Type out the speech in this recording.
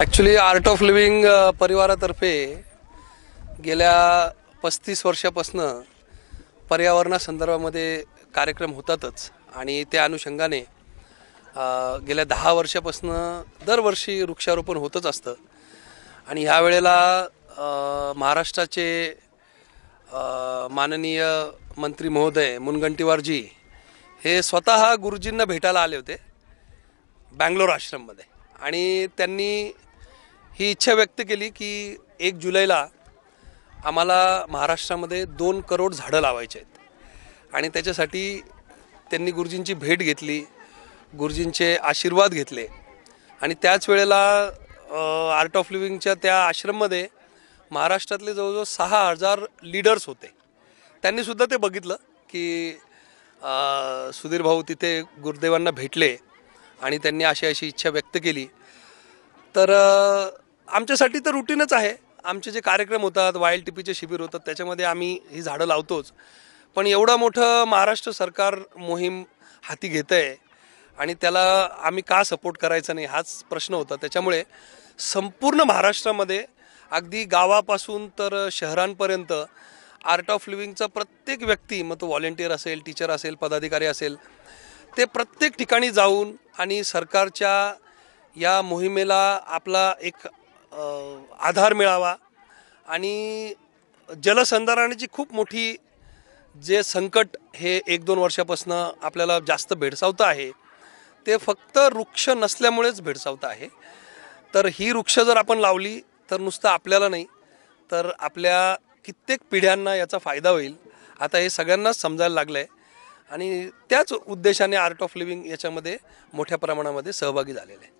Actually art of living परिवारातर्फे गेल्या 35 वर्षापासून पर्यावरणासंदर्भामध्ये कार्यक्रम होतातच आणि त्या अनुषंगाने गेल्या 10 वर्षापासून दरवर्षी वृक्षारोपण होतच असतं आणि ह्या वेळेला महाराष्ट्राचे माननीय मंत्री महोदय मुनगंटीवारजी हे स्वतः गुरुजींना भेटायला आले होते बँगलोर आश्रममध्ये आणि त्यांनी ही इच्छा व्यक्त केली की 1 जुलैला आम्हाला महाराष्ट्रामध्ये 2 करोड झाडं लावायचे आहेत आणि त्याच्यासाठी त्यांनी गुरुजींची भेट घेतली, गुरुजींचे आशीर्वाद घेतले आणि त्याच वेळेला आर्ट ऑफ लिव्हिंगच्या त्या आश्रममध्ये महाराष्ट्रातले जवळजवळ 6,000 लीडर्स होते. त्यांनीसुद्धा ते बघितलं की सुधीर भाऊ तिथे गुरुदेवांना भेटले आणि त्यांनी अशी इच्छा व्यक्त केली. तर आमच्यासाठी तर रुटीनच आहे. आमचे जे कार्यक्रम होतात, वाईल्ड टिपीचे शिबिर होतात, त्याच्यामध्ये आम्ही ही झाडं लावतोच. पण एवढं मोठं महाराष्ट्र सरकार मोहीम हाती घेतं आहे आणि त्याला आम्ही का सपोर्ट करायचा नाही हाच प्रश्न होता. त्याच्यामुळे संपूर्ण महाराष्ट्रामध्ये अगदी गावापासून तर शहरांपर्यंत आर्ट ऑफ लिव्हिंगचा प्रत्येक व्यक्ती, मग तो व्हॉलेंटियर असेल, टीचर असेल, पदाधिकारी असेल, ते प्रत्येक ठिकाणी जाऊन आणि सरकारच्या या मोहिमेला आपला एक आधार मिळावा आणि जलसंधारणाची खूप मोठी जे संकट हे 1-2 वर्षापासून आपल्याला जास्त भेडसावतं आहे ते फक्त वृक्ष नसल्यामुळेच भेडसावतं आहे. तर ही वृक्ष जर आपण लावली तर नुसतं आपल्याला नाही तर आपल्या कित्येक पिढ्यांना याचा फायदा होईल. आता हे सगळ्यांनाच समजायला लागलं आहे आणि त्याच उद्देशाने आर्ट ऑफ लिव्हिंग याच्यामध्ये मोठ्या प्रमाणामध्ये सहभागी झालेले आहे.